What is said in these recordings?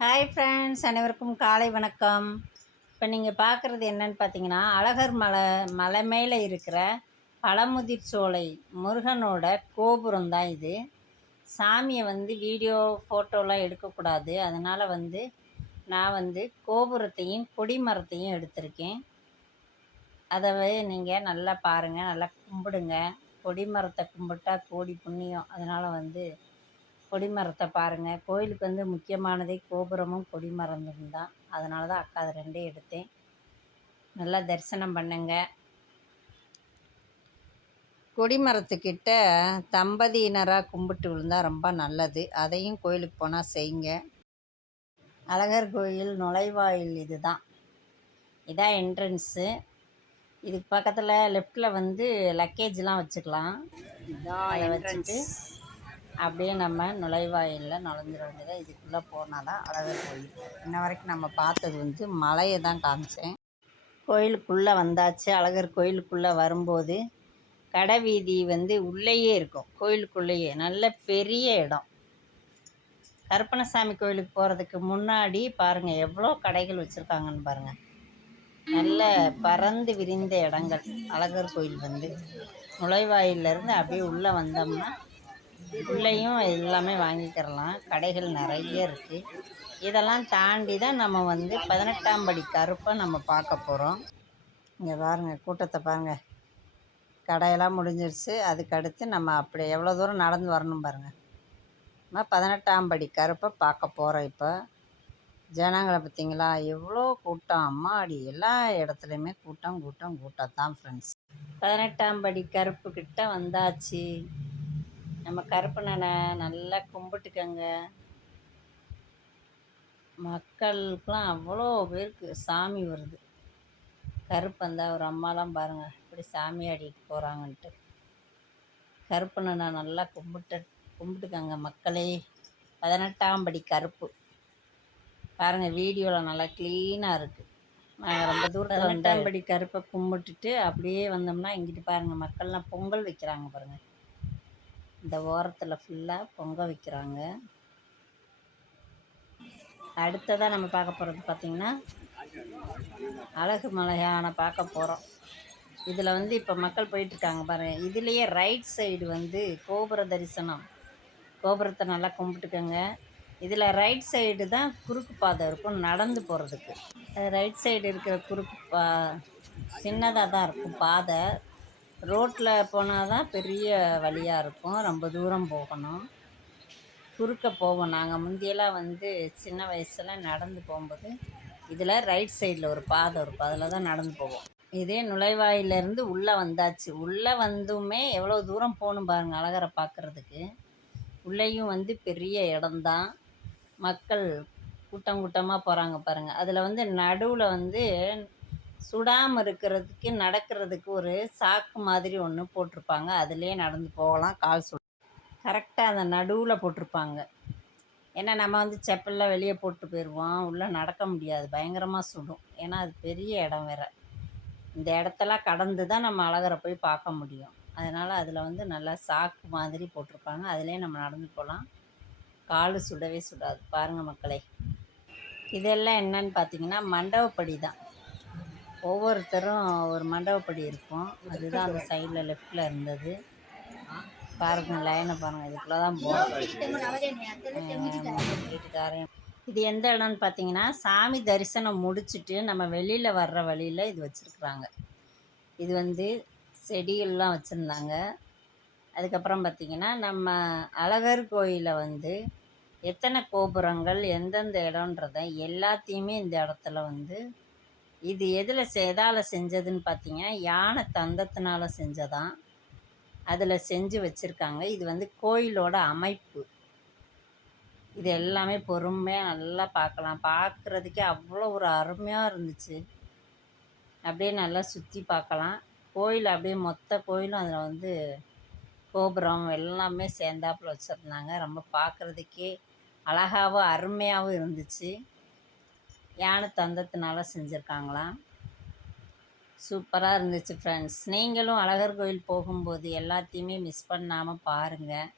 Hi friends, அனைவருக்கும் காலை வணக்கம். இப்போ நீங்கள் பார்க்குறது என்னன்னு பார்த்தீங்கன்னா, அழகர் மலை மேலே இருக்கிற பழமுதிர் சோலை முருகனோட கோபுரம் தான் இது. சாமியை வீடியோ ஃபோட்டோலாம் எடுக்கக்கூடாது. அதனால் நான் கோபுரத்தையும் கொடிமரத்தையும் எடுத்திருக்கேன். அதை நீங்கள் நல்லா பாருங்கள், நல்லா கும்பிடுங்க. கொடிமரத்தை கும்பிட்டா கோடி புண்ணியம். அதனால் கொடிமரத்தை பாருங்கள். கோயிலுக்கு முக்கியமானதே கோபுரமும் கொடிமரமும் தான். அதனால தான் அக்கா அது ரெண்டையும் எடுத்தேன். நல்லா தரிசனம் பண்ணுங்க. கொடிமரத்துக்கிட்ட தம்பதியினராக கும்பிட்டு விழுந்தால் ரொம்ப நல்லது. அதையும் கோயிலுக்கு போனால் செய்யுங்க. அழகர் கோயில் நுழைவாயில் இதுதான். இதான் என்ட்ரன்ஸு. இதுக்கு பக்கத்தில் லெஃப்டில் லக்கேஜ்லாம் வச்சுக்கலாம். அதை வச்சுட்டு அப்படியே நம்ம நுழைவாயிலில் நுழைஞ்சிட வேண்டியதாக. இதுக்குள்ளே போனால் தான் அழகர் கோயில். இன்ன வரைக்கும் நம்ம பார்த்தது மலையை தான் காமிச்சேன். கோயிலுக்குள்ளே வந்தாச்சு. அழகர் கோயிலுக்குள்ளே வரும்போது கடை வீதி உள்ளேயே இருக்கும். கோயிலுக்குள்ளேயே நல்ல பெரிய இடம். கருப்பணசாமி கோயிலுக்கு போகிறதுக்கு முன்னாடி பாருங்கள் எவ்வளோ கடைகள் வச்சுருக்காங்கன்னு பாருங்கள். நல்ல பறந்து விரிந்த இடங்கள். அழகர் கோயில் நுழைவாயிலிருந்து அப்படியே உள்ளே வந்தோம்னா உள்ளேயும் எல்லாமே வாங்கிக்கிறலாம். கடைகள் நிறைய இருக்குது. இதெல்லாம் தாண்டி தான் நம்ம 18ஆம் படி கருப்பை நம்ம பார்க்க போகிறோம். இங்கே பாருங்கள், கூட்டத்தை பாருங்கள். கடையெல்லாம் முடிஞ்சிருச்சு. அதுக்கடுத்து நம்ம அப்படி எவ்வளோ தூரம் நடந்து வரணும் பாருங்கள். நம்ம 18ஆம் படி கருப்பை பார்க்க போகிறோம். இப்போ ஜனங்களை பார்த்திங்களா, எவ்வளோ கூட்டம். அம்மாடி, எல்லா இடத்துலையுமே கூட்டம் தான் ஃப்ரெண்ட்ஸ். 18ஆம் படி கருப்புக்கிட்ட வந்தாச்சு. நம்ம கருப்பண்ணனை நல்லா கும்பிட்டுக்கங்க. மக்களுக்கெலாம் அவ்வளோ பேருக்கு சாமி வருது. கருப்பந்தா ஒரு அம்மாலாம் பாருங்கள் இப்படி சாமி ஆடிட்டு போகிறாங்கன்ட்டு. கருப்பண்ணனை நல்லா கும்பிட்டுக்கங்க மக்களே. 18ஆம் படி கருப்பு பாருங்கள், வீடியோவில் நல்லா க்ளீனாக இருக்குது. நாங்கள் ரொம்ப தூரத்தில் 18ஆம் படி கருப்பை கும்பிட்டுட்டு அப்படியே வந்தோம்னா இங்கிட்டு பாருங்கள், மக்கள்லாம் பொங்கல் வைக்கிறாங்க பாருங்கள். இந்த ஓரத்தில் ஃபுல்லாக பொங்கல் வைக்கிறாங்க. அடுத்ததாக நம்ம பார்க்க போகிறது பார்த்திங்கன்னா அழகு மலையான பார்க்க போகிறோம். இதில் இப்போ மக்கள் போயிட்டுருக்காங்க பாருங்கள். இதுலேயே ரைட் சைடு கோபுர தரிசனம். கோபுரத்தை நல்லா கும்பிட்டுக்கோங்க. இதில் ரைட் சைடு தான் குறுக்கு பாதை இருக்கும் நடந்து போகிறதுக்கு. ரைட் சைடு இருக்கிற குறுக்கு சின்னதாக தான் இருக்கும் பாதை. ரோட்டில் போனால் தான் பெரிய வழியாக இருக்கும். ரொம்ப தூரம் போகணும். குறுக்க போவோம். நாங்கள் முந்தியெல்லாம் சின்ன வயசில் நடந்து போகும்போது இதில் ரைட் சைடில் ஒரு பாதை இருக்கும். அதில் தான் நடந்து போவோம். இதே நுழைவாயிலேருந்து உள்ளே வந்தாச்சு. உள்ளே வந்துமே எவ்வளோ தூரம் போகணும் பாருங்கள் அழகரை பார்க்குறதுக்கு. உள்ளேயும் பெரிய இடம்தான். மக்கள் கூட்டமாக போகிறாங்க பாருங்கள். அதில் நடுவில் சுடாமல் இருக்கிறதுக்கு நடக்கிறதுக்கு ஒரு சாக்கு மாதிரி ஒன்று போட்டிருப்பாங்க. அதுலேயே நடந்து போகலாம். கால் கரெக்டாக அந்த நடுவில் போட்டிருப்பாங்க. ஏன்னா நம்ம செப்பல்லாம் வெளியே போட்டு போயிடுவோம். உள்ளே நடக்க முடியாது, பயங்கரமாக சுடும். ஏன்னா அது பெரிய இடம் வேறு. இந்த இடத்தெல்லாம் கடந்து தான் நம்ம அழகரை போய் பார்க்க முடியும். அதனால் அதில் நல்லா சாக்கு மாதிரி போட்டிருப்பாங்க. அதிலே நம்ம நடந்து போகலாம். கால் சுடவே சுடாது. பாருங்கள் மக்களே, இதெல்லாம் என்னன்னு பார்த்தீங்கன்னா மண்டபப்படி தான். ஒவ்வொருத்தரும் ஒரு மண்டபப்படி இருக்கும். அதுதான் அந்த சைடில் லெஃப்டில் இருந்தது. பாருங்கள், லைனை பாருங்கள். இதுக்குள்ளே தான் போகிறோம். வீட்டுக்காரையும் இது எந்த இடம்னு பார்த்தீங்கன்னா, சாமி தரிசனம் முடிச்சுட்டு நம்ம வெளியில் வர்ற வழியில் இது வச்சுருக்குறாங்க. இது செடிகள்லாம் வச்சுருந்தாங்க. அதுக்கப்புறம் பார்த்திங்கன்னா, நம்ம அழகர் கோயிலில் எத்தனை கோபுரங்கள் எந்தெந்த இடன்றத எல்லாத்தையுமே இந்த இடத்துல இது எதால் செஞ்சதுன்னு பார்த்தீங்கன்னா, யானை தந்தத்தினால செஞ்சதான். அதில் செஞ்சு வச்சுருக்காங்க. இது கோயிலோட அமைப்பு. இது எல்லாமே பொறுமையாக நல்லா பார்க்கலாம். பார்க்குறதுக்கே அவ்வளோ ஒரு அருமையாக இருந்துச்சு. அப்படியே நல்லா சுற்றி பார்க்கலாம். கோயில் அப்படியே மொத்த கோயிலும் அதில் கோபுரம் எல்லாமே சேர்ந்தாப்புல வச்சுருந்தாங்க. ரொம்ப பார்க்குறதுக்கே அழகாகவும் அருமையாகவும் இருந்துச்சு. யானை தந்தத்தினால செஞ்சுருக்காங்களாம். சூப்பராக இருந்துச்சு ஃப்ரெண்ட்ஸ். நீங்களும் அழகர் கோயில் போகும்போது எல்லாத்தையுமே மிஸ் பண்ணாமல் பாருங்கள்.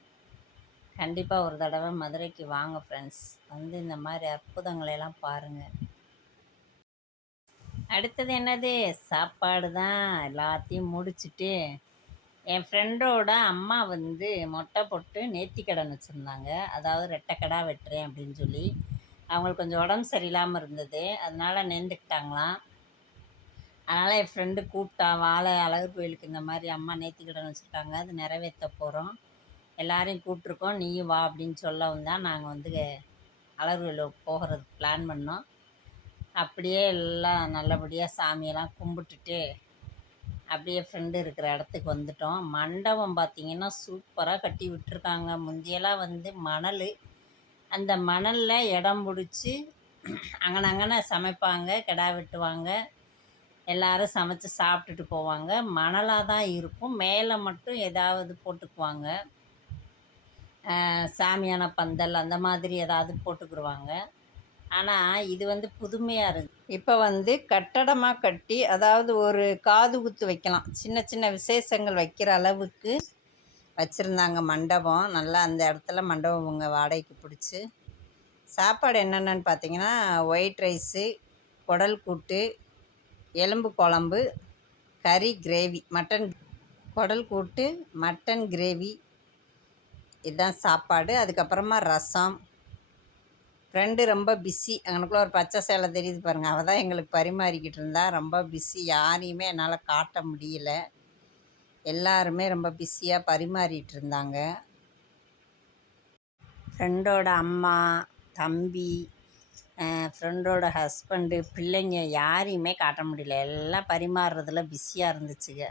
கண்டிப்பாக ஒரு தடவை மதுரைக்கு வாங்க ஃப்ரெண்ட்ஸ். வந்து இந்த மாதிரி அற்புதங்களையெல்லாம் பாருங்கள். அடுத்தது என்னது? சாப்பாடு தான். எல்லாத்தையும் முடிச்சுட்டு என் ஃப்ரெண்டோட அம்மா வந்து மொட்டை போட்டு நேர்த்திக்கடன் வச்சுருந்தாங்க. அதாவது ரெட்டைக்கடா வெட்டுறேன் அப்படின்னு சொல்லி. அவங்களுக்கு கொஞ்சம் உடம்பு சரியில்லாமல் இருந்தது. அதனால நேர்ந்துக்கிட்டாங்களாம். அதனால் என் ஃப்ரெண்டு கூப்பிட்டா, வாழை அழகர் கோயிலுக்கு இந்த மாதிரி அம்மா நேர்த்திக்கடன் வச்சுருக்காங்க, அது நிறைவேற்ற போகிறோம், எல்லாரையும் கூப்பிட்ருக்கோம், நீயும் வா அப்படின்னு சொல்லவும் தான் நாங்கள் வந்து அழகர் கோயிலுக்கு போகிறதுக்கு பிளான் பண்ணோம். அப்படியே எல்லாம் நல்லபடியாக சாமியெல்லாம் கும்பிட்டுட்டு அப்படியே ஃப்ரெண்டு இருக்கிற இடத்துக்கு வந்துட்டோம். மண்டபம் பார்த்திங்கன்னா சூப்பராக கட்டி விட்டுருக்காங்க. முந்தியெல்லாம் வந்து மணல், அந்த மணலில் இடம் பிடிச்சி அங்கனங்கன சமைப்பாங்க, கிடா வெட்டுவாங்க, எல்லோரும் சமைச்சு சாப்பிட்டுட்டு போவாங்க. மணலாக தான் இருக்கும், மேலே மட்டும் ஏதாவது போட்டுக்குவாங்க, சாமியான பந்தல் அந்த மாதிரி ஏதாவது போட்டுக்கிடுவாங்க. ஆனால் இது வந்து புதுமையாக இருக்குது. இப்போ வந்து கட்டடமாக கட்டி, அதாவது ஒரு காது குத்து வைக்கலாம், சின்ன சின்ன விசேஷங்கள் வைக்கிற அளவுக்கு வச்சுருந்தாங்க மண்டபம். நல்லா அந்த இடத்துல மண்டபம் இவங்க வாடகைக்கு பிடிச்சி. சாப்பாடு என்னென்னு பார்த்தீங்கன்னா, ஒயிட் ரைஸு, குடல் கூட்டு, எலும்பு குழம்பு, கறி கிரேவி, மட்டன் குடல் கூட்டு, மட்டன் கிரேவி, இதுதான் சாப்பாடு. அதுக்கப்புறமா ரசம். ஃப்ரெண்டு ரொம்ப பிஸி, அங்கனக்குள்ளே ஒரு பச்சை சேலை தெரியுது பாருங்கள், அவள் தான் எங்களுக்கு பரிமாறிக்கிட்டு இருந்தா. ரொம்ப பிஸி, யாரையுமே என்னால் காட்ட முடியல. எல்லாருமே ரொம்ப பிஸியாக பரிமாறிட்டு இருந்தாங்க. ஃப்ரெண்டோட அம்மா, தம்பி, ஃப்ரெண்டோட ஹஸ்பண்டு, பிள்ளைங்க யாரையுமே காட்ட முடியல. எல்லாம் பரிமாறுறதுல பிஸியாக இருந்துச்சுங்க.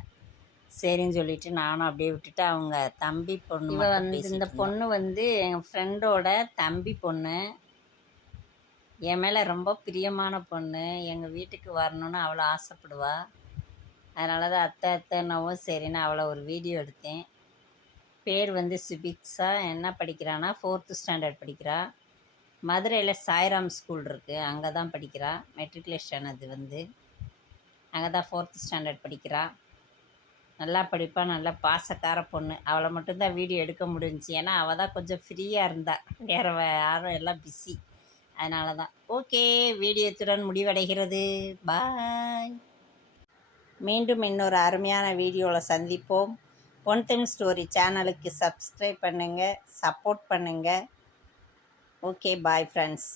சரின்னு சொல்லிவிட்டு நானும் அப்படியே விட்டுட்டு, அவங்க தம்பி பொண்ணு வந்து இந்த பொண்ணு வந்து எங்கள் ஃப்ரெண்டோட தம்பி பொண்ணு. என் மேலே ரொம்ப பிரியமான பொண்ணு. எங்கள் வீட்டுக்கு வரணுன்னு அவ்வளோ ஆசைப்படுவா. அதனால தான் அத்தை அத்தைன்னவும் சரின்னு அவளை ஒரு வீடியோ எடுத்தேன். பேர் வந்து சுபிக்ஷா. என்ன படிக்கிறான்னா 4th ஸ்டாண்டர்ட் படிக்கிறா. மதுரையில் சாய்ராம் ஸ்கூல் இருக்குது, அங்கே தான் படிக்கிறா. மெட்ரிகுலேஷன் அது வந்து அங்கே தான் 4th ஸ்டாண்டர்ட் படிக்கிறா. நல்லா படிப்பா, நல்லா பாசக்கார பொண்ணு. அவளை மட்டும்தான் வீடியோ எடுக்க முடிஞ்சிச்சு, ஏன்னா அவள் தான் கொஞ்சம் ஃப்ரீயாக இருந்தா, வேறு யாரும் எல்லாம் பிஸி. அதனால தான். ஓகே, வீடியோ இத்துடன் முடிவடைகிறது. பாய். மீண்டும் இன்னொரு அருமையான வீடியோவில் சந்திப்போம். ஒன் டைம் ஸ்டோரி சேனலுக்கு சப்ஸ்கிரைப் பண்ணுங்கள், சப்போர்ட் பண்ணுங்கள். Okay, bye friends.